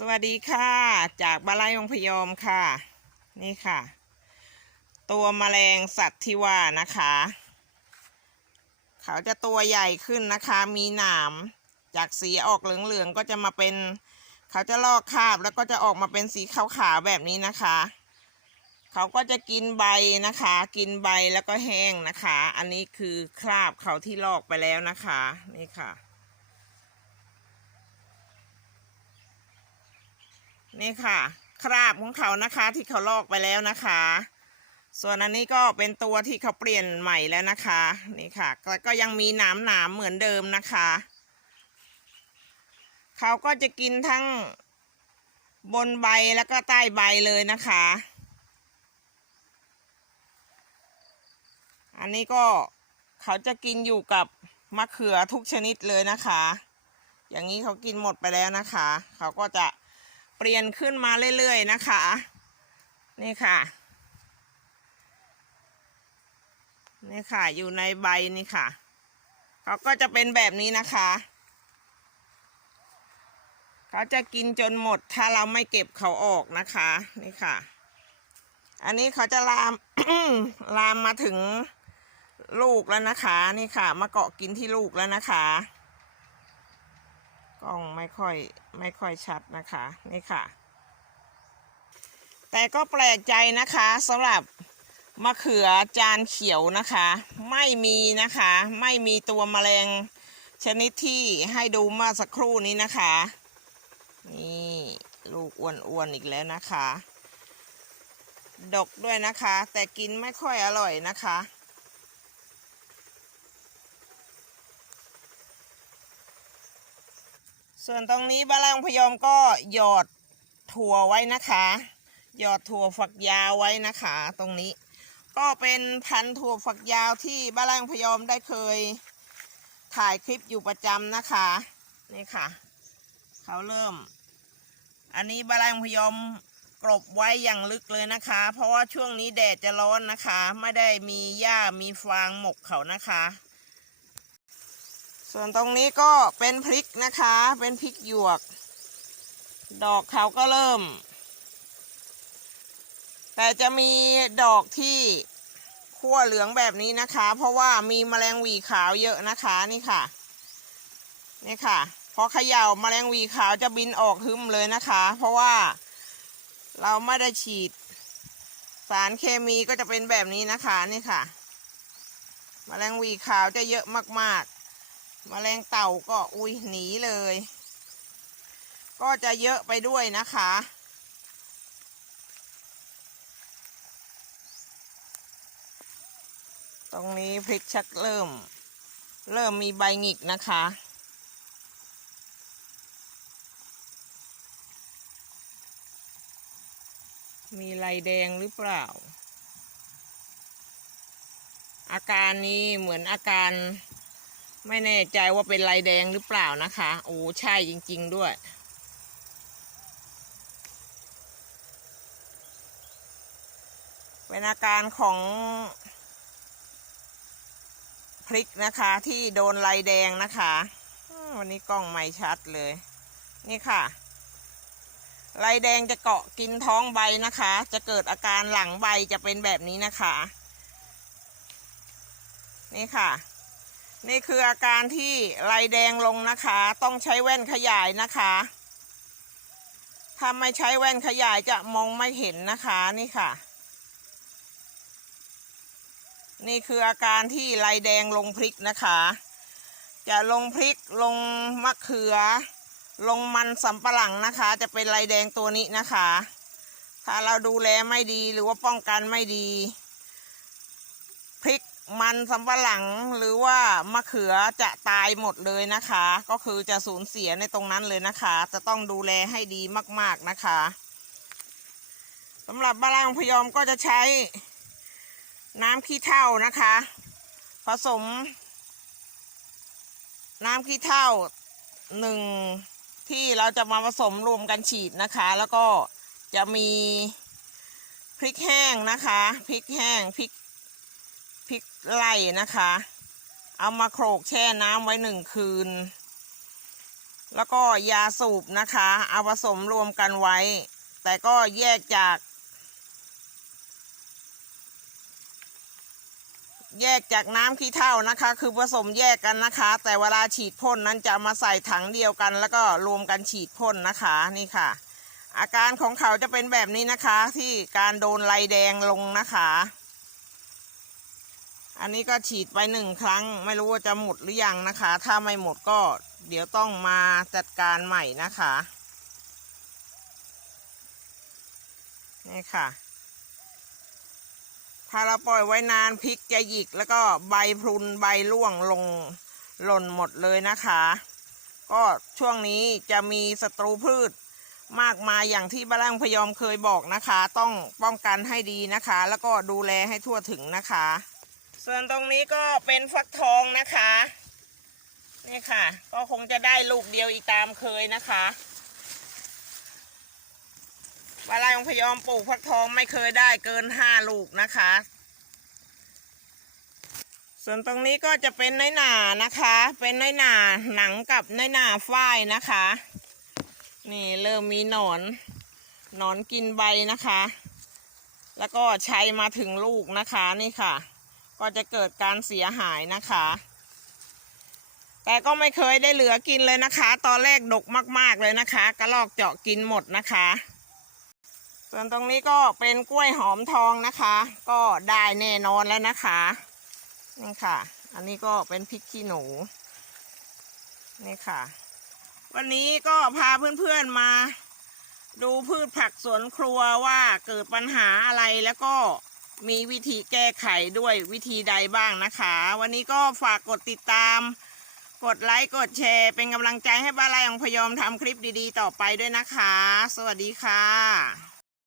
สวัสดีค่ะ จากบาลัยองพยอมค่ะ นี่ค่ะ ตัวแมลงสัตว์ที่ว่านะคะ เขาจะตัวใหญ่ขึ้นนะคะ มีหนาม จากสีออกเหลืองๆก็จะมาเป็น เขาจะลอกคราบแล้วก็จะออกมาเป็นสีขาวๆแบบนี้นะคะ เขาก็จะกินใบนะคะ กินใบแล้วก็แห้งนะคะ อันนี้คือคราบเขาที่ลอกไปแล้วนะคะ นี่ค่ะ นี่ค่ะ คราบของเขานะคะ ที่เขาลอกไปแล้วนะคะ ส่วนอันนี้ก็เป็นตัวที่เขาเปลี่ยนใหม่แล้วนะคะ นี่ค่ะแล้วก็ยังมีหนามหนามเหมือนเดิมนะคะเขาก็จะกินทั้งบนใบแล้วก็ใต้ใบเลยนะคะ อันนี้ก็เขาจะกินอยู่กับมะเขือทุกชนิดเลยนะคะ อย่างนี้เขากินหมดไปแล้วนะคะ เขาก็จะ เปลี่ยนขึ้นมาเรื่อยๆนะคะ นี่ค่ะ นี่ค่ะ อยู่ในใบนี่ค่ะ เขาก็จะเป็นแบบนี้นะคะ เขาจะกินจนหมดถ้าเราไม่เก็บเขาออกนะคะ นี่ค่ะ อันนี้เขาจะลาม ลามมาถึงลูกแล้วนะคะ นี่ค่ะ มาเกาะกินที่ลูกแล้วนะคะ ล้องไม่ค่อยไม่ค่อยชัดนะคะนี่ค่ะ แต่ก็แปลกใจนะคะสำหรับมะเขือจานเขียวนะคะ ไม่มีนะคะ ไม่มีตัวแมลงชนิดที่ให้ดูเมื่อสักครู่นี้นะคะ นี่ลูกอ้วนๆอีกแล้วนะคะ ดกด้วยนะคะ แต่กินไม่ค่อยอร่อยนะคะ ส่วนตรงนี้บ้านล่างพยอมก็หยอดถั่วไว้นะคะ หยอดถั่วฝักยาวไว้นะคะ ตรงนี้ ก็เป็นพันถั่วฝักยาวที่บ้านล่างพยอมได้เคยถ่ายคลิปอยู่ประจำนะคะนี่ค่ะ เขาเริ่ม อันนี้บ้านล่างพยอมกรบไว้อย่างลึกเลยนะคะ เพราะว่าช่วงนี้แดดจะร้อนนะคะ ไม่ได้มีหญ้ามีฟางหมกเขานะคะ ส่วนตรงนี้ก็เป็นพริกนะคะ เป็นพริกหยวก ดอกเขาก็เริ่ม แต่จะมีดอกที่ขั้วเหลืองแบบนี้นะคะ เพราะว่ามีแมลงวีขาวเยอะนะคะนี่ค่ะ นี่ค่ะ พอเขย่าแมลงวีขาวจะบินออกหึมเลยนะคะ เพราะว่าเราไม่ได้ฉีด สารเคมีก็จะเป็นแบบนี้นะคะนี่ค่ะ แมลงวีขาวจะเยอะมากๆ แมลงเต่าก็อุ้ยหนีเลย ก็จะเยอะไปด้วยนะคะ ตรงนี้พริกชักเริ่ม เริ่มมีใบหงิกนะคะมีลายแดงหรือเปล่า อาการนี้เหมือนอาการ ไม่แน่ใจว่าเป็นลายแดงหรือเปล่านะคะ โอ้ใช่จริง ๆ ด้วย เป็นอาการของพริกนะคะที่โดนลายแดงนะคะ วันนี้กล้องไม่ชัดเลย นี่ค่ะลายแดงจะเกาะกินท้องใบนะคะ จะเกิดอาการหลังใบจะเป็นแบบนี้นะคะ นี่ค่ะ นี่คืออาการที่ลายแดงลงนะคะ ต้องใช้แว่นขยายนะคะ ถ้าไม่ใช้แว่นขยายจะมองไม่เห็นนะคะนี่ค่ะ นี่คืออาการที่ลายแดงลงพริกนะคะ จะลงพริกลงมะเขือ ลงมันสำปะหลังนะคะ จะเป็นลายแดงตัวนี้นะคะ ถ้าเราดูแลไม่ดีหรือว่าป้องกันไม่ดีพริก มันสำปะหลังหรือว่ามะเขือจะตายหมดเลยนะคะ ก็คือจะสูญเสียในตรงนั้นเลยนะคะ จะต้องดูแลให้ดีมากๆนะคะสำหรับบาลางพยอมก็จะใช้น้ำขี้เถ้านะคะ ผสม น้ำขี้เถ้าหนึ่งที่เราจะมาผสมรวมกันฉีดนะคะ แล้วก็จะมีพริกแห้งนะคะพริกแห้งพริก พริกไล่นะคะ เอามาโขลกแช่น้ำไว้หนึ่งคืน แล้วก็ยาสูบนะคะ เอาผสมรวมกันไว้ แต่ก็แยกจาก แยกจากน้ำขี้เถ้านะคะ คือผสมแยกกันนะคะ แต่เวลาฉีดพ่นนั้นจะมาใส่ถังเดียวกัน แล้วก็รวมกันฉีดพ่นนะคะนี่ค่ะ อาการของเขาจะเป็นแบบนี้นะคะ ที่การโดนไลแดงลงนะคะ อันนี้ก็ฉีดไปหนึ่งครั้ง ไม่รู้ว่าจะหมดหรือยังนะคะ ถ้าไม่หมดก็เดี๋ยวต้องมาจัดการใหม่นะคะนี่ค่ะ ถ้าเราปล่อยไว้นานพริกจะหยิกแล้วก็ใบพรุนใบร่วงลงหล่นหมดเลยนะคะ ก็ช่วงนี้จะมีศัตรูพืชมากมายอย่างที่บ้านพยอมเคยบอกนะคะ ต้องป้องกันให้ดีนะคะ แล้วก็ดูแลให้ทั่วถึงนะคะ ส่วนตรงนี้ก็เป็นฟักทองนะคะ นี่ค่ะ ก็คงจะได้ลูกเดียวอีกตามเคยนะคะวาลายองพยอมปลูกฟักทองไม่เคยได้เกินห้าลูกนะคะ ส่วนตรงนี้ก็จะเป็นน้อยหนานะคะ เป็นน้อยหนาหนังกับน้อยหนาฝ้ายนะคะ นี่เริ่มมีหนอนหนอนกินใบนะคะ แล้วก็ใช้มาถึงลูกนะคะนี่ค่ะ ก็จะเกิดการเสียหายนะคะ แต่ก็ไม่เคยได้เหลือกินเลยนะคะ ตอนแรกดกมาก ๆเลยนะคะ กระลอกเจาะกินหมดนะคะ ส่วนตรงนี้ก็เป็นกล้วยหอมทองนะคะ ก็ได้แน่นอนแล้วนะคะนี่ค่ะ อันนี้ก็เป็นพริกขี้หนูนี่ค่ะ วันนี้ก็พาเพื่อนๆมาดูพืชผักสวนครัวว่าเกิดปัญหาอะไรแล้วก็ มีวิธีแก้ไขด้วยวิธีใดบ้างนะคะ วันนี้ก็ฝากกดติดตาม กดไลค์กดแชร์ เป็นกำลังใจให้บ้านไร่ของพยอมทำคลิปดีๆ ต่อไปด้วยนะคะ สวัสดีค่ะ